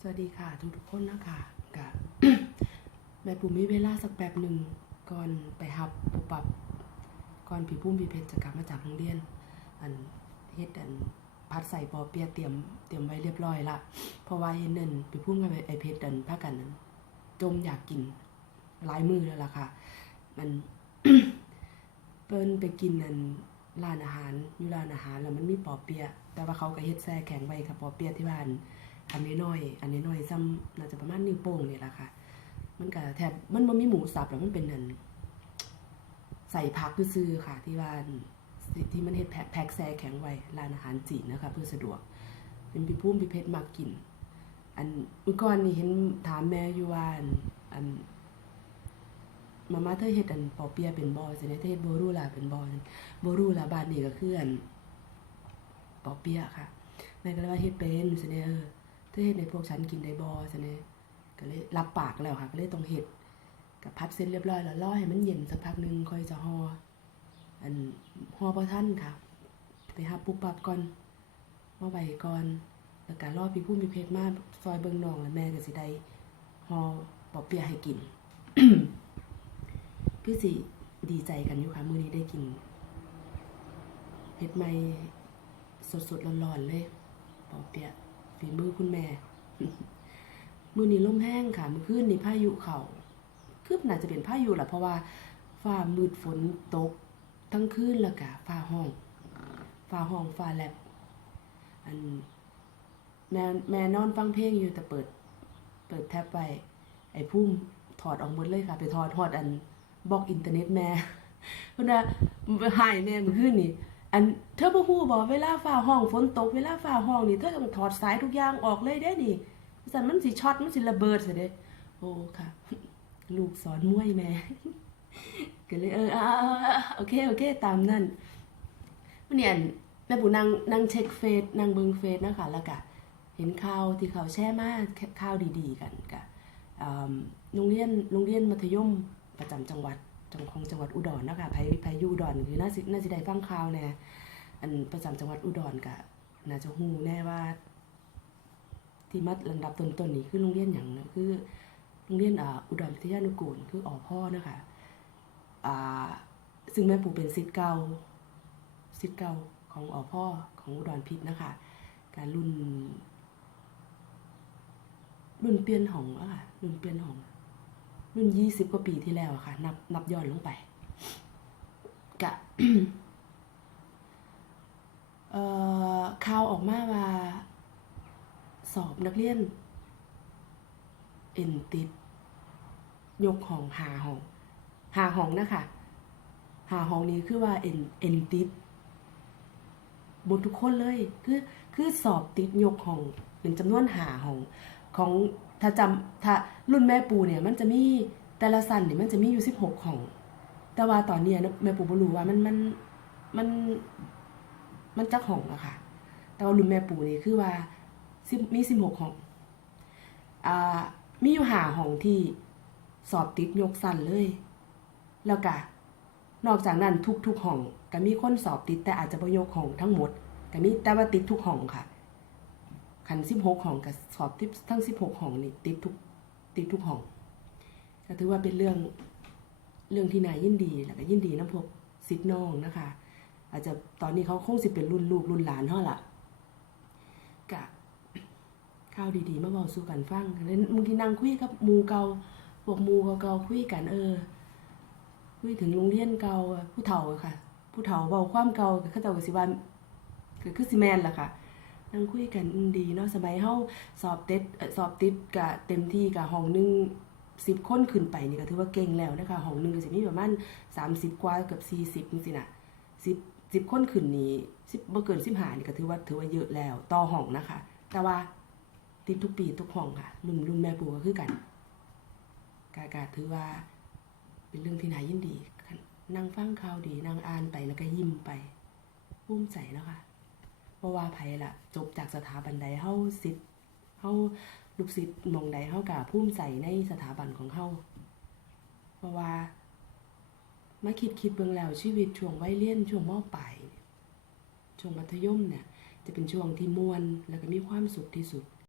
สวัสดีค่ะทุกทุกๆคนนะคะกะแม่ปู่มีเวลาสักแป๊บหนึ่งก่อนไปหับปุปับก่อนพี่พุ่มพี่เพชรจะกลับมาจากโรงเรียน อันเฮ็ดอันพัดใส่ปอเปียะเตรียมเตรียมไว้เรียบร้อยละเพราะว่าเห็นนั่นพี่พุ่มกับไอเพชรดันพากันนั้นจมอยากกินหลายมือแล้วล่ะค่ะ มันเปิ้นไปกินนั่นร้านอาหารอยู่ร้านอาหารแล้วมันมีปอเปียะแต่ว่าเขาก็เฮ็ดแซ่แข็งไว้ค่ะปอเปียะที่บ้าน อันน้อยๆอันน้อยๆซ้ำน่าจะประมาณนิ้วโป้งนี่แหละค่ะ มันก็แทบมันบ่มีหมูสับแล้วมันเป็นนั่นใส่ผักซื่อค่ะ ที่ว่าที่มันเฮ็ดแพ็คแซ่แข็งไว้ร้านอาหารจีนนะคะ เพื่อสะดวก เป็นพี่พุ่มพี่เพชรมากกิน อันเมื่อก่อนนี่เห็นถามแม่อยู่ว่าอันอันมาม่าเธอเฮ็ดอันปอเปียะเป็นบ่สิเนี่ยเธอเฮ็ดบ่รู้ล่ะเป็นบ่บ่รู้ล่ะบ้านนี้ก็คืออันปอเปียะค่ะแม่ก็เลยว่าเฮ็ดเป็นสิเนี่ยเออ ธอเฮ็ดในพวกฉันกินได้บ่สิเนี่ยก็เลยรับปากแล้วค่ะ ก็เลยต้องเฮ็ดกับพัดเสร็จเรียบร้อยแล้วรอให้มันเย็นสักพักหนึงค่อยจะห่ออันห่อบ่ทันค่ะ ไปหาปุ๊บปับก่อนมาไว้ก่อนแล้วก็รอพี่ผู้มีเพชรมาซอยเบิงนองแล้วแม่ก็สิได้ห่อปอเปียให้กินคือสิดีใจกันอยู่ค่ะมื้อนี้ได้กินเฮ็ดใหม่สดๆร้อนๆเลยปอเปียะ ฝีมือคุณแม่ มือนี้ลมแห้งค่ะมือคืนนี่พายุเขาคือน่าจะเป็นพายุแหละเพราะว่าฟ้ามืดฝนตกทั้งคืนแล้วก็ฟ้าห้องฟ้าห้องฟ้าแลบอันแม่แม่นอนฟังเพลงอยู่แต่เปิด เปิดแท็บไว้ไอ้พุ่มถอดออกหมดเลยค่ะ ไปถอดถอดอันบล็อกอินเทอร์เน็ตแม่เพิ่นว่าหายแม่มื้อคืนนี่ อันเธอบ่ฮู้บ่เวลาฟ้าห้องฝนตกเวลาฟ้าห้องนี่เธอต้องถอดสายทุกอย่างออกเลยเด้นี่สันมันสิช็อตมันสิระเบิดซะเด้โอ้ค่ะ ลูกสอนมวยแม่ก็เลยเออโอเคโอเคตามนั้นวันนี้อันแม่ปู่นั่งนั่งเช็คเฟซนั่งเบิงเฟซนะคะแล้วก็เห็นข่าวที่เขาแชร์มาข่าวดีๆกันกะโรงเรียนโรงเรียนมัธยมประจำจังหวัด จังของจังหวัดอุดรนะคะไผไผอยู่อุดรคือน่าสิน่าสิได้ฟังข่าวแน่อันประจำจังหวัดอุดรกะน่าจะฮู้แน่ว่า ที่มัดลำดับต้นๆนี่คือโรงเรียนหยังนะคือโรงเรียนอ่าอุดรพิทยานุกูลคืออพ่อนะคะอ่าซึ่งแม่ปู่เป็นศิษย์เก่าศิษย์เก่าของอพ่อของอุดรพิษนะคะการรุ่นรุ่นเปลี่ยนของอะค่ะรุ่นเปลี่ยนของ รุ่นยี่สิบกว่าปีที่แล้วอะค่ะ นับนับย้อนลงไปกะเอ่อข่าวออกมาว่า สอบนักเรียน เอ็นติด ยกห้องหาห้องหาห้องนะคะหาห้องนี้คือว่าเอ็นเอ็นติดบนทุกคนเลย คือคือสอบติดยกห้องเป็นจำนวนหาห้องของ ถ้าจำถ้ารุ่นแม่ปูเนี่ยมันจะมีแต่ละสันเนี่ยมันจะมีอยู่สิบหกห้อง แต่ว่าตอนเนี้ยแม่ปูบ่รู้ว่ามันมันมันมันจักห้องอะค่ะ แต่ว่ารุ่นแม่ปูนี่คือว่ามีสิบหกห้องอ่ามีอยู่หาหองที่สอบติดยกสันเลย แล้วก็นอกจากนั้นทุกๆห้องก็มีคนสอบติดแต่อาจจะบ่ยกห้องทั้งหมดก็มีแต่ว่าติดทุกห้องค่ะ คัน16ห้องก็สอบติดทั้ง16ห้องนี่ติดทุกติดทุกห้องก็ถือว่าเป็นเรื่องเรื่องที่นายยินดีแล้วก็ยินดีนะพวกสิทธิ์น้องนะคะ อาจจะตอนนี้เขาคงสิเป็นรุ่นลูกรุ่นหลานเท่าล่ะกะข้าวดีๆมาบอกสู่กันฟังแล้วบางทีนั่งคุยกับมูเก่าพวกมูเก่าคุยกันเออคุยถึงโรงเรียนเก่าผู้เฒ่าค่ะ ผู้เฒ่าเบาความเก่าก็เขาเจ้าก็สิว่าก็คือสิแมนล่ะค่ะ นั่งคุยกันดีเนาะสมัยเฮาสอบเต็ดสอบติดกะเต็มที่กะห้องหนึง10คนขึ้นไปนี่ก็ถือว่าเก่งแล้วนะคะห้องหนึงก็สิมีประมาณ30กว่าเกือบ40จังซี่น่ะ10 10คนขึ้นนี่10บ่เกิน15นี่ก็ถือว่าถือว่าเยอะแล้ว ต่อห้องนะคะ แต่ว่าติดทุกปีทุกห้องค่ะรุ่นรุ่นแม่ปู่ก็คือกันกากาถือว่าเป็นเรื่องที่น่ายินดีนั่งฟังข่าวดีนั่งอ่านไปแล้วก็ยิ้มไปภูมิใจแล้วค่ะ เพราะว่าไผล่ะ จบจากสถาบันใดเฮาสิทธิ์เฮาลูกศิษย์มองใดเฮากะภูมิใจในสถาบันของเฮาเพราะว่ามาคิดคิดเบื้องแล้วชีวิตช่วงวัยเรียนช่วงมปลายช่วงมัธยมเนี่ย จะเป็นช่วงที่มวนแล้วก็มีความสุขที่สุด